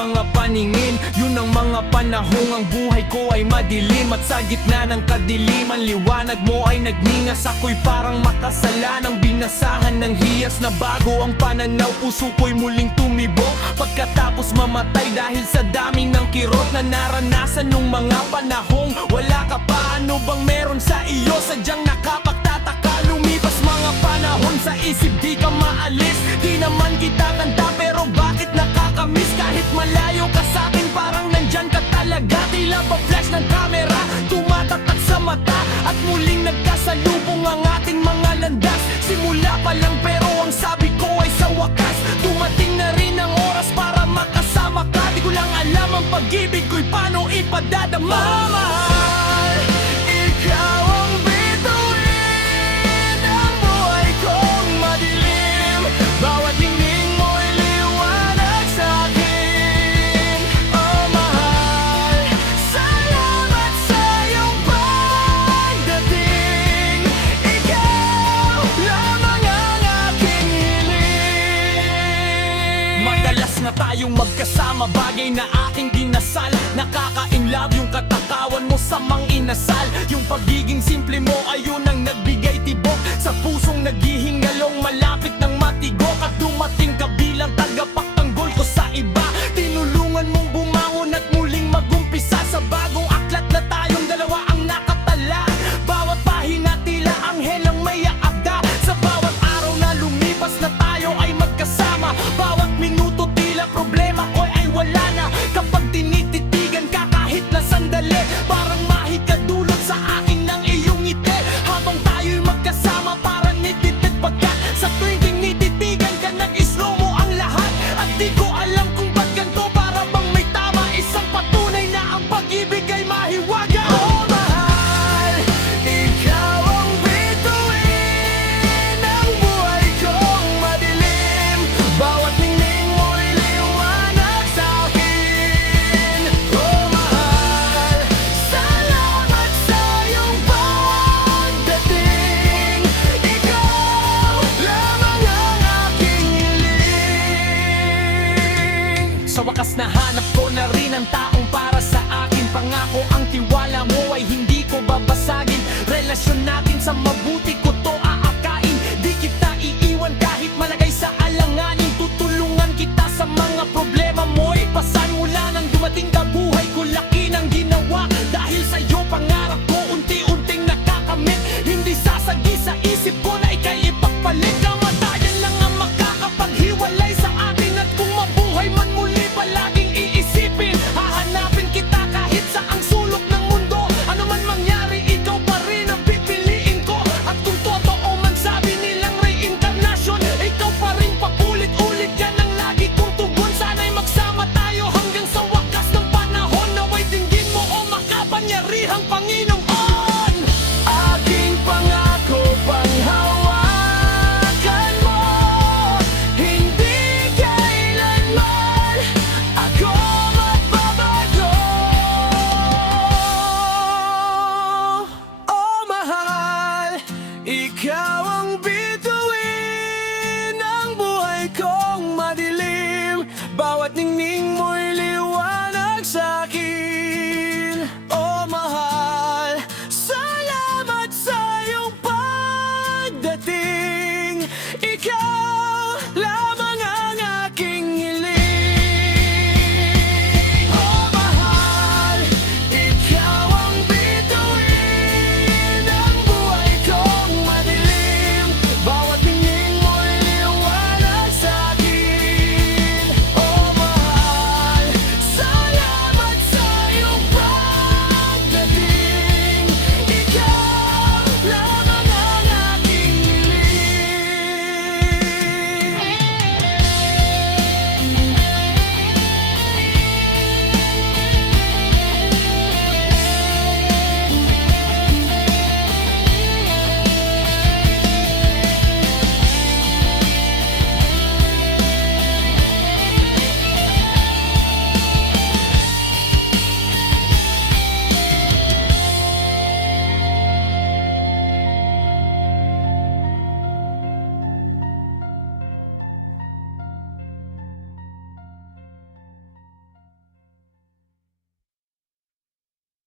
mga paningin. Yun ang mga panahong ang buhay ko ay madilim. At sa gitna ng kadiliman, liwanag mo ay nagningas. Ako'y parang makasala ng binasahan ng hiyas. Na bago ang pananaw, puso ko'y muling tumibok pagkatapos mamatay dahil sa daming ng kirot na naranasan nung mga panahong wala ka pa. Ano bang meron sa iyo? Sadyang nakapagtataka. Lumipas mga panahon sa isip, di ka maalis. Di naman kita kanta pero bakit nakakamiss? Kahit malayo ka sa'kin, parang nandyan ka talaga. Tila ba flash ng camera, tumatatak sa mata. At muling nagkasalubong ang ating mga landas. Simula pa lang pero ang sabi ko ay sa wakas. Dumating na rin ang oras para makasama ka. Di ko lang alam ang pag-ibig ko'y paano ipadadama. Mahal, ikaw ang bituin ng buhay kong madilim. Bawat lingling mo'y liwanag sa'kin. Oh mahal, salamat sa iyong pagdating. Ikaw lamang ang aking hiling. Madalas na tayong magkasama, bagay na aking dinasal. Nakaka-inlove yung katakawan mo sa mang inasal. Yung pagiging simple mo, ayun ang nagbigay tibok sa pusong naghihingalong malapit ng matigok. At dumating ka bilang tagapagtanggol ko sa iba. Tinulungan mong bumangon at muling magumpisa sa bagong aklat na tayong dalawa ang nakatala. Bawat pahina tila anghel ang may aabda. Sa bawat araw na lumipas na tayo ay magkasama. Bawat minuto tila problema ko ay wala na. Kapag tinititigan ka kahit na sandali, parang mahikadulot sa akin ng iyong ngiti. Habang tayo'y magkasama parang nititid pagkat sa tuwing tinititigan ka nag-slow mo ang lahat. At di ko alam kung ba't ganito, para bang may tama. Isang patunay na ang pag-ibig ay mahiwaga. Oh mahal, ikaw ang bituin ng buhay kong madilim. Bawat lingling mo'y liwanag sa'kin. Oh mahal, salamat sa iyong pagdating. Ikaw lamang ang aking hiling. Sa wakas nahanap ko na rin ang taong para sa akin. Pangako ang tiwala mo ay hindi ko babasagin. Relasyon natin sa mabuti ko to aakain. Di kita iiwan kahit malagay sa alanganin. Tutulungan kita sa mga problema mo. Ipasan mula nang dumating ka, buhay ko laki ng ginawa. Dahil sa'yo pangarap ko unti-unting nakakamit. Hindi sasagi sa isip ko na ika'y ipagpalit. Kamatayan lang ang makakapaghiwalay sa atin. At kung mabuhay man muli, palaging iisipin. Hahanapin kita kahit sa ang sulok ng mundo. Ano man mangyari, ikaw pa rin ang pipiliin ko. At kung totoo man sabi nilang reincarnation, ikaw pa rin paulit-ulit, yan ang lagi kong tugon. Sana'y magsama tayo hanggang sa wakas ng panahon. Naway dinggin mo o makapangyarihang Panginoon. Aking pangako, panghawakan mo. Hindi kailanman ako magbabago. Oh mahal, ikaw